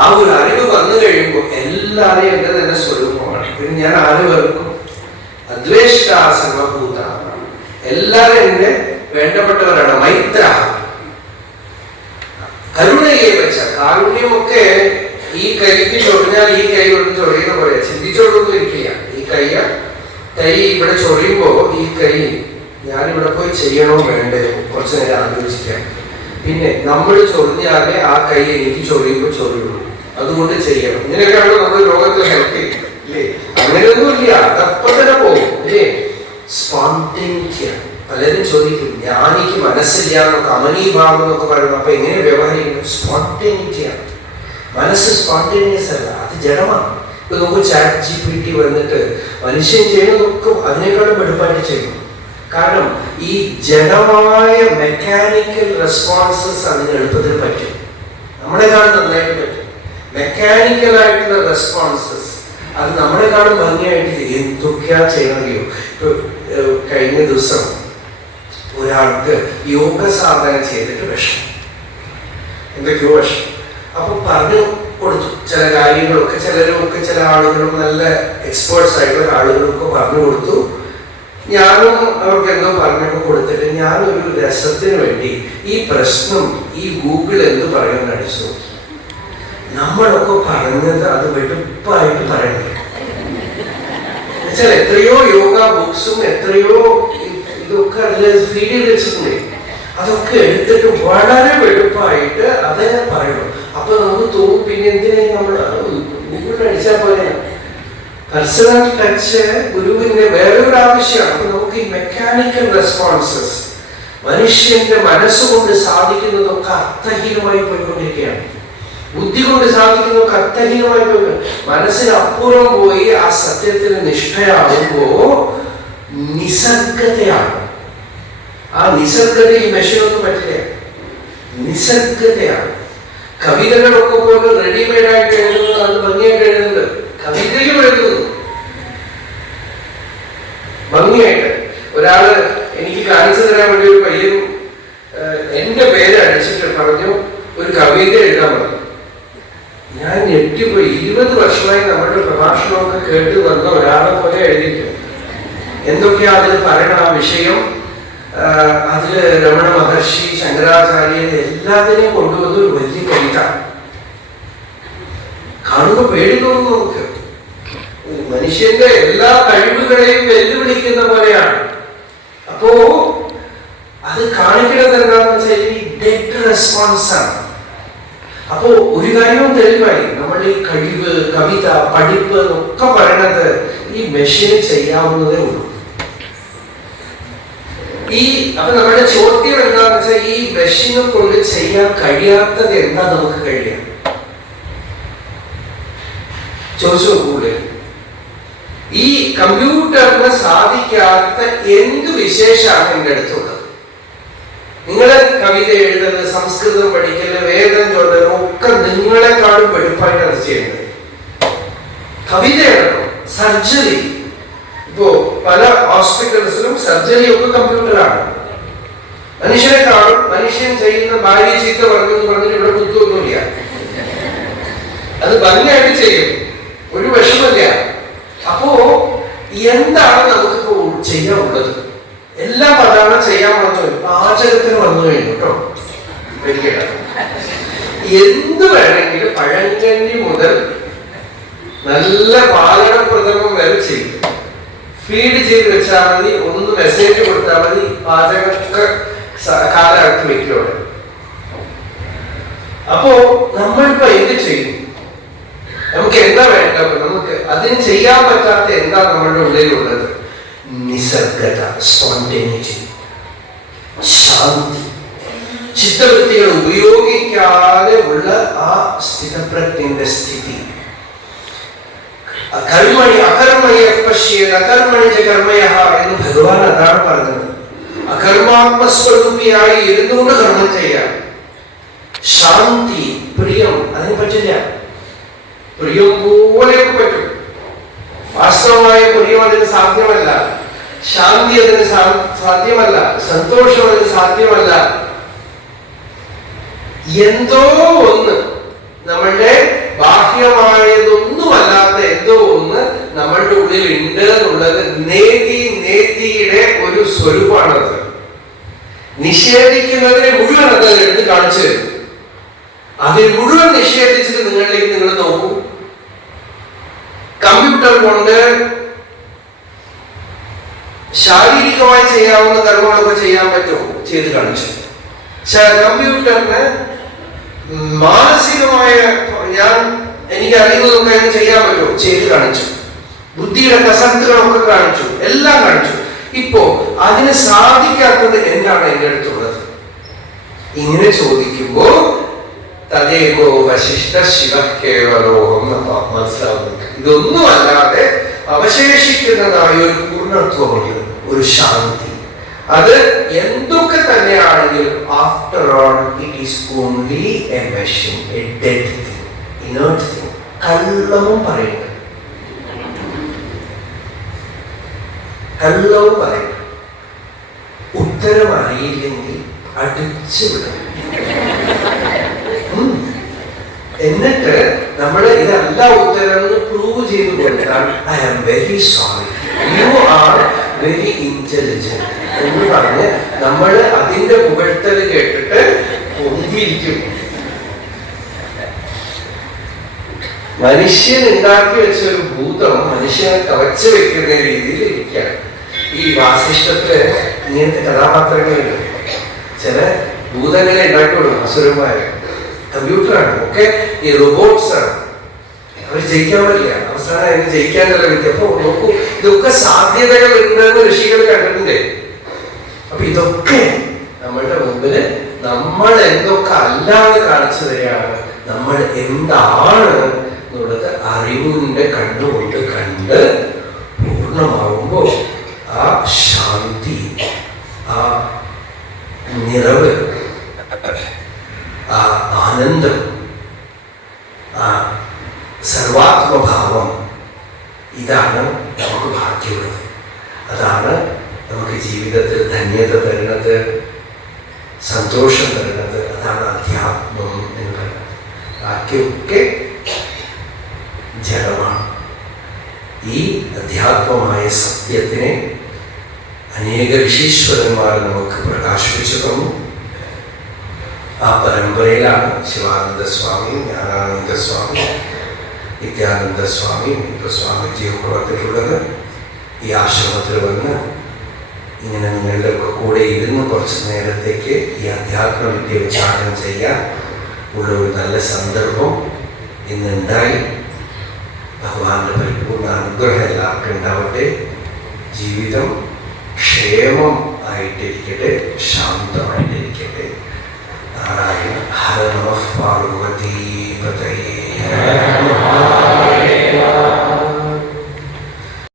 ആ ഒരു അറിവ് വന്നു കഴിയുമ്പോൾ എല്ലാവരെയും എന്റെ തന്നെ സ്വരൂപമാണ്. പിന്നെ ഞാൻ ആര് വെറുക്കും? അദ്വേഷ്ട സർവഭൂത, എല്ലാവരും എന്റെ വേണ്ടപ്പെട്ടവരാണ്. മൈത്ര കരുണയെ വെച്ച കാരുണ്യമൊക്കെ ഈ കൈക്ക് ചൊറിഞ്ഞാൽ ഈ കൈ കൊണ്ട് ചൊറിയുന്ന പോലെ ചിന്തിച്ചോടൊന്നും ഇരിക്കില്ല. ഈ കൈ ഇവിടെ ചൊറിയുമ്പോ ഈ കൈ ഞാനിവിടെ പോയി ചെയ്യണോ വേണ്ടേ കുറച്ചു നേരം ആലോചിക്കാം. പിന്നെ നമ്മൾ ചൊറിഞ്ഞാലേ ആ കൈ എനിക്ക് ചൊറിയുമ്പോൾ ചൊറിയുള്ളൂ, അതുകൊണ്ട് ചെയ്യണം. ഇങ്ങനെയൊക്കെയാണ് നമ്മൾ ലോകത്തിൽ ഹെൽപ്പ് ചെയ്യുന്നത് അല്ലേ? അങ്ങനെയൊന്നും ഇല്ല, അതപ്പം തന്നെ പോകും അല്ലേ? സ്പോണ്ടേനിറ്റി. പലരും ചോദിക്കും ജ്ഞാനിക്ക് മനസ്സില്ല എന്നൊക്കെ, അമനീഭാവം എന്നൊക്കെ പറയുന്നത്. അപ്പൊ എങ്ങനെ വ്യവഹരിക്കുന്നത്? സ്പോണ്ടേനിറ്റിയാണ്. മനസ്സ് സ്പോണ്ടേനിയസ് അല്ല, അത് ജഡമാണ്. ഇപ്പൊ നമുക്ക് ChatGPT വന്നിട്ട് മനുഷ്യൻ ചെയ്യുന്നതൊക്കെ അതിനേക്കാളും വെടുപ്പായിട്ട് ചെയ്യണം. കാരണം ഈ ജഡമായ മെക്കാനിക്കൽ റെസ്പോൺസസ് അതിന് എളുപ്പത്തിൽ പറ്റും, നമ്മളെക്കാളും നന്നായിട്ട് പറ്റും. മെക്കാനിക്കൽ ആയിട്ടുള്ള റെസ്പോൺസസ് അത് നമ്മളെക്കാളും ഭംഗിയായിട്ട് എന്തൊക്കെയാ ചെയ്യണമെങ്കിലോ. ഇപ്പൊ കഴിഞ്ഞ ദിവസം ഒരാൾക്ക് യോഗ സാധന ചെയ്തിട്ട് വിഷം, എന്തൊക്കെയോ വിഷം. അപ്പൊ പറഞ്ഞു കൊടുത്തു ചില കാര്യങ്ങളൊക്കെ, ചില ആളുകളും നല്ല എക്സ്പേർട്സ് ആയിട്ടുള്ള ആളുകളൊക്കെ പറഞ്ഞു കൊടുത്തു. ഞാനും അവർക്ക് എന്തോ പറഞ്ഞൊക്കെ കൊടുത്തിട്ട് ഞാനൊരു രസത്തിന് വേണ്ടി ഈ പ്രശ്നം ഈ ഗൂഗിൾ എന്ത് പറയുമെന്ന് അടിച്ചു നോക്കി. നമ്മളൊക്കെ പറഞ്ഞത് അത് വെടുപ്പായിട്ട് പറയുന്നത് വെച്ചാൽ എത്രയോ യോഗ ബുക്സും എത്രയോ ഇതൊക്കെ അതിൽ ഫീഡ് ചെയ്ത് വെച്ചിട്ടുണ്ട്. അതൊക്കെ എടുത്തിട്ട് വളരെ വെടുപ്പായിട്ട് അതേ പറയണം. അപ്പൊ നമുക്ക് തോന്നും പിന്നെ എന്തിനാ നമ്മൾ ഗൂഗിളിൽ അടിച്ചാൽ പോലെ. പേഴ്സണൽ ടച്ച് ഗുരുവിന്റെ വേറൊരു ആവശ്യമാണ്. അപ്പൊ നമുക്ക് ഈ മെക്കാനിക്കൽ റെസ്പോൺസസ് മനുഷ്യന്റെ മനസ്സുകൊണ്ട് സാധിക്കുന്നതൊക്കെ അർത്ഥഹീനമായി പോയിക്കൊണ്ടിരിക്കുകയാണ്. ബുദ്ധി കൊണ്ട് സാധിക്കുന്നതൊക്കെ അർത്ഥഹീനമായി പോയി, മനസ്സിനപ്പുറം പോയി ആ സത്യത്തിന് നിഷ്ഠയാകുമ്പോ നിസർഗതയാണ്. ആ നിസർഗത ഈ മെഷീനൊന്നും പറ്റില്ല, നിസർഗതയാണ്. കവിതകളൊക്കെ പോലും റെഡിമെയ്ഡ് ആയിട്ട് എഴുതുന്നത്, അത് ഭംഗിയായിട്ട് എഴുതുന്നുണ്ട്. കവിതയും എഴുതുന്നു ഭംഗിയായിട്ട്. ഒരാള് എനിക്ക് കാണിച്ചു തരാൻ വേണ്ടി ഒരു പയ്യൻ എന്റെ പേര് അടിച്ചിട്ട് പറഞ്ഞു ഒരു കവിത എഴുതാൻ പറഞ്ഞു. ഞാൻ ഞെട്ടിപ്പോയി. 20 വർഷമായി നമ്മുടെ പ്രഭാഷണമൊക്കെ കേട്ട് വന്ന ഒരാളെ പോലെ എഴുതിക്കും. എന്തൊക്കെയാ അതിൽ പറയണ ആ വിഷയം, അതില് രമണ മഹർഷി, ശങ്കരാചാര്യൻ എല്ലാത്തിനെയും കൊണ്ടുവന്ന ഒരു വലിയ കവിത. കാണുമ്പോ പേടി തോന്നുന്നു നമുക്ക്. മനുഷ്യന്റെ എല്ലാ കഴിവുകളെയും വെല്ലുവിളിക്കുന്ന പോലെയാണ്. അപ്പോ അത് കാണിക്കുന്നത് എന്താണെന്ന് വെച്ചാൽ ഈ ഡെഡ് റെസ്പോൺസ് ആണ്. അപ്പോ ഒരു കാര്യവും തെളിവായി. നമ്മൾ ഈ കഴിവ്, കവിത, പഠിപ്പ് ഒക്കെ പറയണത് ഈ മെഷീന് ചെയ്യാവുന്നതേ ഉള്ളൂ. അപ്പൊ നമ്മുടെ ചോദ്യം എന്താണെന്ന് വെച്ചാൽ ഈ മെഷീനെ കൊണ്ട് ചെയ്യാൻ കഴിയാത്തത് എന്താ നമുക്ക് കഴിയാം? ചോദിച്ചു നോക്കൂടെ? ഈ കമ്പ്യൂട്ടറിന് സാധിക്കാത്ത എന്ത് വിശേഷമാണ് എന്റെ അടുത്തുള്ളത്? നിങ്ങളെ കവിത എഴുതുന്നത്, സംസ്കൃതം പഠിക്കല്, വേദം ചൊല്ലലും ഒക്കെ നിങ്ങളെക്കാളും വെടുപ്പായിട്ട് അത് ചെയ്യുന്നത്. കവിതയാണോ? സർജറി, ഇപ്പോ പല ഹോസ്പിറ്റൽസിലും സർജറി ഒക്കെ കമ്പ്യൂട്ടറാണ്. മനുഷ്യനെക്കാളും മനുഷ്യൻ ചെയ്യുന്ന ഭാര്യ ചീത്ത പറഞ്ഞെന്ന് പറഞ്ഞിട്ട് ഇവിടെ കുത്തൊന്നുമില്ല. അത് ഭംഗിയായിട്ട് ചെയ്യും, ഒരു വിഷമല്ല. അപ്പോ എന്താണ് നമുക്ക് ചെയ്യാനുള്ളത്? എല്ലാം അതാണ് ചെയ്യാൻ വന്നു. പാചകത്തിന് വന്നു കഴിഞ്ഞു കേട്ടോ. എന്ത് വേണമെങ്കിലും പഴങ്കഞ്ഞി മുതൽ നല്ല പാചകപ്രഥമം വരെ ചെയ്യും. ഫീഡ് ചെയ്ത് വെച്ചാൽ മതി, ഒന്ന് മെസ്സേജ് കൊടുത്താൽ മതി, പാചകമൊക്കെ കാലാക്കി വെക്കോടെ. അപ്പോ നമ്മളിപ്പോ എന്ത് ചെയ്യും? നമുക്ക് എന്താ വേണ്ട? നമുക്ക് അതിന് ചെയ്യാൻ പറ്റാത്ത എന്താ നമ്മളുടെ ഉള്ളിലുള്ളത്? നിസർഗത, സ്പോണ്ടേനിറ്റി, ശാന്തി. ചിത്തവൃത്തികൾ ഉപയോഗിക്കാതെ ഉള്ള ആ സ്ഥിതപ്രജ്ഞന്റെ സ്ഥിതി. അകർമ്മണി അകർമ്മയ പശ്യേത് അകർമ്മണി ച കർമ്മയഃ എന്ന് ഭഗവാൻ അതാണ് പറഞ്ഞത്. അകർമാത്മസ്വരൂപിയായി ഇരുന്നുകൊണ്ട് കർമ്മം ചെയ്യാം. ശാന്തി, പ്രിയം, അതിന് പറ്റില്ല. പ്രിയം പോലെയൊക്കെ പറ്റും, വാസ്തവമായ പ്രിയം അതിന് സാധ്യമല്ല. ശാന്തി അതിന് സാധ്യമല്ല. സന്തോഷം അതിന് സാധ്യമല്ല. എന്തോ ഒന്ന് നമ്മളുടെ നേതിയുടെ ഒരു സ്വരൂപമാണത്. നിഷേധിക്കുന്നതിനെ മുഴുവൻ അത് എടുത്ത് കാണിച്ചു തരും. അതിൽ മുഴുവൻ നിഷേധിച്ചിട്ട് നിങ്ങളിലേക്ക് നിങ്ങൾ നോക്കൂ. കമ്പ്യൂട്ടർ കൊണ്ട് ശാരീരികമായി ചെയ്യാവുന്ന കർമ്മങ്ങളൊക്കെ ചെയ്യാൻ പറ്റുമോ? ചെയ്ത് കാണിച്ചു. കമ്പ്യൂട്ടറിന് മാനസികമായ എനിക്ക് അറിയുന്നതൊക്കെ ചെയ്യാൻ പറ്റുമോ? ചെയ്ത് കാണിച്ചു. ബുദ്ധിയുടെ കസർത്തുകളൊക്കെ കാണിച്ചു, എല്ലാം കാണിച്ചു. ഇപ്പോ അതിന് സാധിക്കാത്തത് എന്താണ് എന്റെ അടുത്തുള്ളത്? ഇങ്ങനെ ചോദിക്കുമ്പോ തദേവോ വശിഷ്ഠ ശിവ കേവലോഹം മനസ്സിലാവുന്നുണ്ട്. ഇതൊന്നും അല്ലാതെ അവശേഷിക്കുന്നതായ ഒരു പൂർണ്ണത്വമുണ്ട്, ഒരു ശാന്തി. അത് എന്തൊക്കെ തന്നെയാണെങ്കിലും after all it is only a machine, a dead thing, inert thing. കള്ളവും പറയുന്നത്, കള്ളവും പറയും. ഉത്തരം അറിയില്ലെങ്കിൽ അടിച്ചു വിടും. എന്നിട്ട് നമ്മൾ ഇതല്ല ഉത്തരം എന്ന് പ്രൂവ് ചെയ്ത് കൊടുത്താൽ I am very sorry, you are very intelligent എന്ന് പറഞ്ഞ് നമ്മൾ അതിന്റെ പുകഴ്ത്തൽ കേട്ടിട്ട് പൊന്തിയിരിക്കും. മനുഷ്യൻ ഉണ്ടാക്കി വെച്ച ഒരു ഭൂതം മനുഷ്യനെ കവച്ചു വെക്കുന്ന രീതിയിൽ ഇരിക്കുകയാണ്. ഈ വാസിഷ്ഠത്തില് ഇങ്ങനത്തെ കഥാപാത്രങ്ങളുണ്ട്. ചില ഭൂതങ്ങളെ ഉണ്ടാക്കിയുള്ളൂ, അസുരന്മാര്. കമ്പ്യൂട്ടറാണ്, ഒക്കെ ഈ റോബോട്ട്സ് ആണ്. അവർ ജയിക്കാൻ പറ്റില്ല. അവസാനം അതിന് ജയിക്കാനുള്ള വിദ്യ. അപ്പൊ നോക്കൂ, ഇതൊക്കെ സാധ്യതകൾ ഉണ്ടെന്ന് ഋഷികൾ കണ്ടിട്ടുണ്ട്. അപ്പൊ ഇതൊക്കെ നമ്മളുടെ മുമ്പില് നമ്മൾ എന്തൊക്കെ അല്ലാതെ കാണിച്ചു തരികയാണ്. നമ്മൾ എന്താണ് എന്നുള്ളത് അറിവിന്റെ കണ്ണുകൊണ്ട് കണ്ട് പൂർണ്ണമാകുമ്പോ ആ ശാന്തി, ആ നിറവ്, ആ ആനന്ദം, ആ സർവാത്മഭാവം, ഇതാണ് നമുക്ക് ഭാഗ്യമുള്ളത്. അതാണ് നമുക്ക് ജീവിതത്തിൽ ധന്യത തരുന്നത്, സന്തോഷം തരുന്നത്. അതാണ് അധ്യാത്മം എന്ന് പറയുന്നത്. ബാക്കിയൊക്കെ ജഡമാണ്. ഈ അധ്യാത്മമായ സത്യത്തിനെ അനേക ഋഷീശ്വരന്മാർ നമുക്ക് പ്രകാശിപ്പിച്ചു തന്നു. ആ പരമ്പരയിലാണ് ശിവാനന്ദ സ്വാമി, ജ്ഞാനാനന്ദ സ്വാമി, നിത്യാനന്ദ സ്വാമി, ഇപ്പൊ സ്വാമിജിയൊക്കെ വന്നിട്ടുള്ളത്. ഈ ആശ്രമത്തിൽ വന്ന് ഇങ്ങനെ നിങ്ങളുടെ ഒക്കെ കൂടെ ഇരുന്ന് കുറച്ച് നേരത്തേക്ക് ഈ അധ്യാത്മവിദ്യ വിചാരണം ചെയ്യാൻ ഉള്ള ഒരു നല്ല സന്ദർഭം ഇന്നുണ്ടായി. ഭഗവാന്റെ പരിപൂർണ്ണ അനുഗ്രഹം എല്ലാവർക്കും ഉണ്ടാവട്ടെ. ജീവിതം ക്ഷേമം ആയിട്ടിരിക്കട്ടെ. ശാന്തി.